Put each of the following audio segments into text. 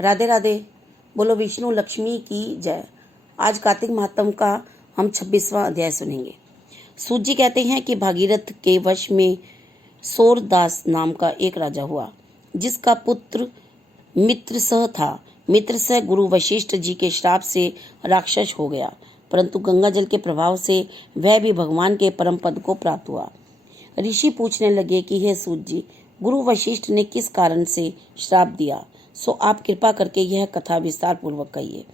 राधे राधे। बोलो विष्णु लक्ष्मी की जय। आज कार्तिक महात्म का हम 26वां अध्याय सुनेंगे। सूत जी कहते हैं कि भागीरथ के वश में सोरदास नाम का एक राजा हुआ, जिसका पुत्र मित्रसह था। मित्रसह गुरु वशिष्ठ जी के श्राप से राक्षस हो गया, परंतु गंगा जल के प्रभाव से वह भी भगवान के परम पद को प्राप्त हुआ। ऋषि पूछने लगे कि हे सूत जी, गुरु वशिष्ठ ने किस कारण से श्राप दिया, सो आप कृपा करके यह कथा विस्तार पूर्वक कहिए।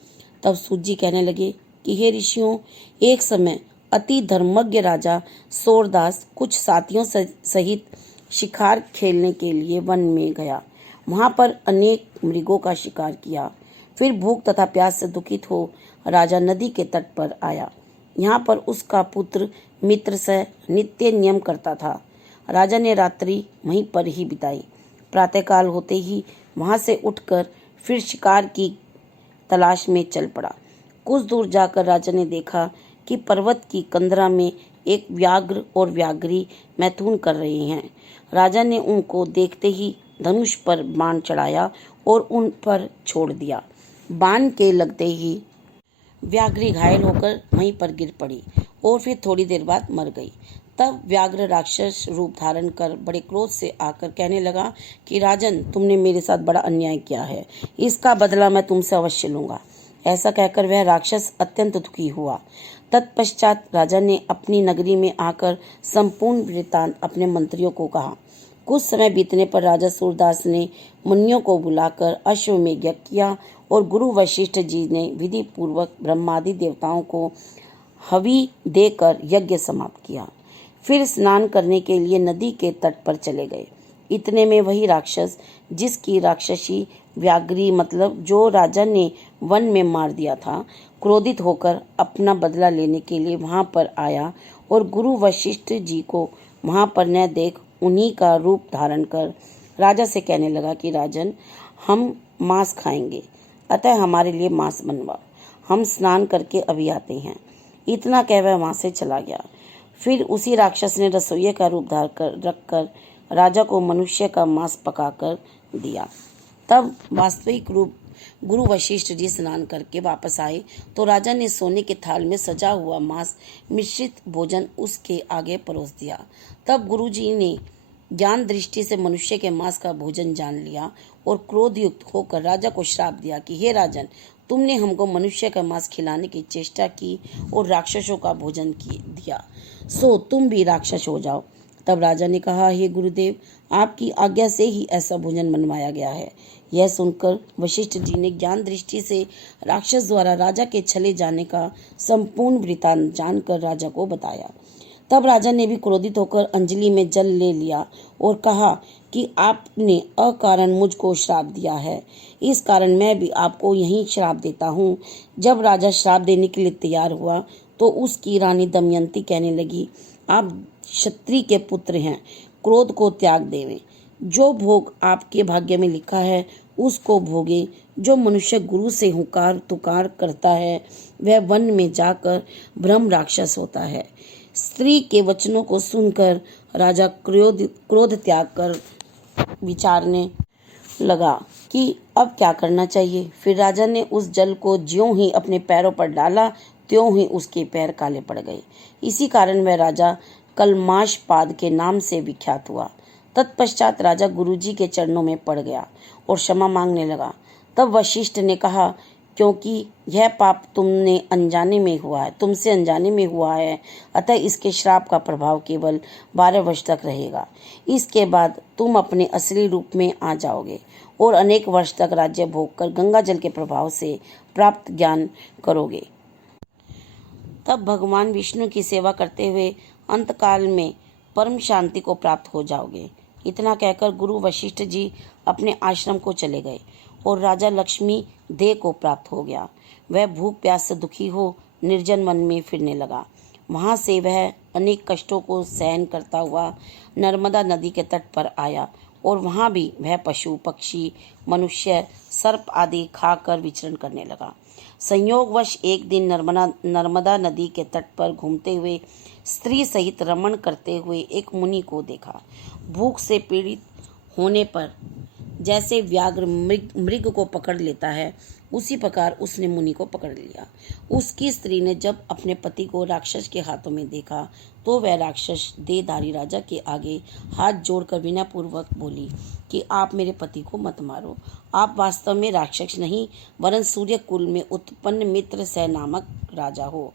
तब सूत जी कहने लगे कि हे ऋषियों, एक समय अति धर्मज्ञ राजा सोरदास कुछ साथियों सहित शिकार खेलने के लिए वन में गया। वहां पर अनेक मृगों का शिकार किया। फिर भूख तथा प्यास से दुखित हो राजा नदी के तट पर आया। यहाँ पर उसका पुत्र मित्र से नित्य नियम करता था। राजा ने रात्रि वहीं पर ही बिताई। प्रातःकाल होते ही वहां से उठकर फिर शिकार की तलाश में चल पड़ा। कुछ दूर जाकर राजा ने देखा कि पर्वत की कंदरा में एक व्याघ्र और व्याघ्री मैथुन कर रहे हैं। राजा ने उनको देखते ही धनुष पर बाण चढ़ाया और उन पर छोड़ दिया। बाण के लगते ही व्याघ्री घायल होकर वहीं पर गिर पड़ी और फिर थोड़ी देर बाद मर गई। तब व्याघ्र राक्षस रूप धारण कर बड़े क्रोध से आकर कहने लगा कि राजन, तुमने मेरे साथ बड़ा अन्याय किया है, इसका बदला मैं तुमसे अवश्य लूंगा। ऐसा कहकर वह राक्षस अत्यंत दुखी हुआ। तत्पश्चात राजा ने अपनी नगरी में आकर संपूर्ण वृत्तांत अपने मंत्रियों को कहा। कुछ समय बीतने पर राजा सूरदास ने मुनियों को बुलाकर अश्वमेध यज्ञ किया और गुरु वशिष्ठ जी ने विधि पूर्वक ब्रह्मादि देवताओं को हवि देकर यज्ञ समाप्त किया। फिर स्नान करने के लिए नदी के तट पर चले गए। इतने में वही राक्षस, जिसकी राक्षसी व्याघ्री मतलब जो राजा ने वन में मार दिया था, क्रोधित होकर अपना बदला लेने के लिए वहां पर आया और गुरु वशिष्ठ जी को वहां पर न देख उन्हीं का रूप धारण कर राजा से कहने लगा कि राजन, हम मांस खाएंगे, अतः हमारे लिए मांस बनवा, हम स्नान करके अभी आते हैं। इतना कह वह वहां से चला गया। फिर उसी राक्षस ने रसोइये का रूप धार कर रखकर राजा को मनुष्य का मांस पकाकर दिया। तब वास्तविक रूप गुरु वशिष्ठ जी स्नान करके वापस आए तो राजा ने सोने के थाल में सजा हुआ मांस मिश्रित भोजन उसके आगे परोस दिया। तब गुरु जी ने ज्ञान दृष्टि से मनुष्य के मांस का भोजन जान लिया और क्रोध युक्त होकर राजा को श्राप दिया कि हे राजन, तुमने हमको मनुष्य का मांस खिलाने की चेष्टा की और राक्षसों का भोजन दिया, सो तुम भी राक्षस हो जाओ। तब राजा ने कहा, हे गुरुदेव, आपकी आज्ञा से ही ऐसा भोजन बनवाया गया है। यह सुनकर वशिष्ठ जी ने ज्ञान दृष्टि से राक्षस द्वारा राजा के चले जाने का संपूर्ण वृत्तांत जानकर राजा को बताया। तब राजा ने भी क्रोधित होकर अंजलि में जल ले लिया और कहा कि आपने अकारण मुझको श्राप दिया है, इस कारण मैं भी आपको यही श्राप देता हूँ। जब राजा श्राप देने के लिए तैयार हुआ तो उसकी रानी दमयंती कहने लगी, आप क्षत्रिय के पुत्र हैं, क्रोध को त्याग देवें। जो भोग आपके भाग्य में लिखा है उसको भोगे। जो मनुष्य गुरु से हुकार तुकार करता है वह वन में जाकर ब्रह्म राक्षस होता है। स्त्री के वचनों को सुनकर राजा क्रोध त्याग कर विचारने लगा कि अब क्या करना चाहिए। फिर राजा ने उस जल को ज्यों ही अपने पैरों पर डाला त्यों ही उसके पैर काले पड़ गए। इसी कारण वह राजा कलमाशपाद के नाम से विख्यात हुआ। तत्पश्चात राजा गुरुजी के चरणों में पड़ गया और क्षमा मांगने लगा। तब वशिष्ठ ने कहा, क्योंकि यह पाप तुमसे अनजाने में हुआ है, अतः इसके श्राप का प्रभाव केवल 12 वर्ष तक रहेगा। इसके बाद तुम अपने असली रूप में आ जाओगे और अनेक वर्ष तक राज्य भोग कर गंगा जल के प्रभाव से प्राप्त ज्ञान करोगे। तब भगवान विष्णु की सेवा करते हुए अंतकाल में परम शांति को प्राप्त हो जाओगे। इतना कहकर गुरु वशिष्ठ जी अपने आश्रम को चले गए और राजा लक्ष्मी देह को प्राप्त हो गया। वह भूख प्यास से दुखी हो निर्जन वन में फिरने लगा। वहां से वह अनेक कष्टों को सहन करता हुआ नर्मदा नदी के तट पर आया और वहां भी वह पशु पक्षी मनुष्य सर्प आदि खाकर विचरण करने लगा। संयोगवश एक दिन नर्मदा नदी के तट पर घूमते हुए स्त्री सहित रमण करते हुए एक मुनि को देखा। भूख से पीड़ित होने पर जैसे व्याघ्र मृग को पकड़ लेता है, उसी प्रकार उसने मुनि को पकड़ लिया। उसकी स्त्री ने जब अपने पति को राक्षस के हाथों में देखा तो वह राक्षस देहधारी राजा के आगे हाथ जोड़कर विनयपूर्वक बोली कि आप मेरे पति को मत मारो। आप वास्तव में राक्षस नहीं वरन सूर्य कुल में उत्पन्न मित्रसेन नामक राजा हो।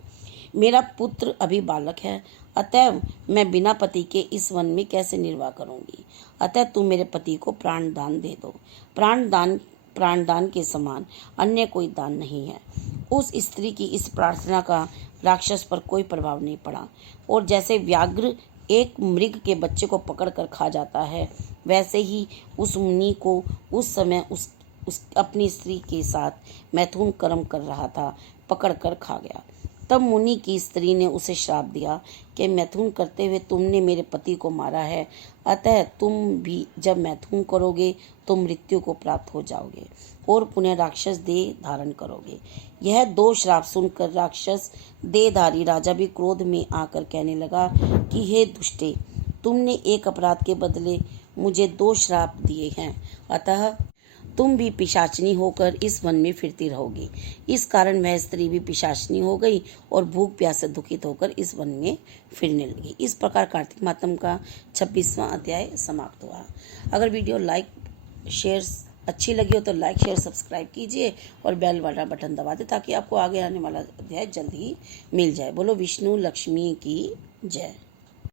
मेरा पुत्र अभी बालक है, अतएव मैं बिना पति के इस वन में कैसे निर्वाह करूंगी। अतः तुम मेरे पति को प्राण दान दे दो। प्राण दान के समान अन्य कोई दान नहीं है। उस स्त्री की इस प्रार्थना का राक्षस पर कोई प्रभाव नहीं पड़ा, और जैसे व्याघ्र एक मृग के बच्चे को पकड़कर खा जाता है, वैसे ही उस मुनि को उस समय उस अपनी स्त्री के साथ मैथुन कर्म कर रहा था पकड़कर खा गया। तब मुनि की स्त्री ने उसे श्राप दिया कि मैथुन करते हुए तुमने मेरे पति को मारा है, अतः तुम भी जब मैथुन करोगे तो मृत्यु को प्राप्त हो जाओगे और पुनः राक्षस देह धारण करोगे। यह 2 श्राप सुनकर राक्षस देहधारी राजा भी क्रोध में आकर कहने लगा कि हे दुष्टे, तुमने एक अपराध के बदले मुझे 2 श्राप दिए हैं, अतः तुम भी पिशाचनी होकर इस वन में फिरती रहोगी। इस कारण वह स्त्री भी पिशाचनी हो गई और भूख प्यास से दुखित होकर इस वन में फिरने लगी। इस प्रकार कार्तिक मातम का 26वां अध्याय समाप्त हुआ। अगर वीडियो अच्छी लगी हो तो लाइक शेयर सब्सक्राइब कीजिए और बेल वाला बटन दबा दें ताकि आपको आगे आने वाला अध्याय जल्द ही मिल जाए। बोलो विष्णु लक्ष्मी की जय।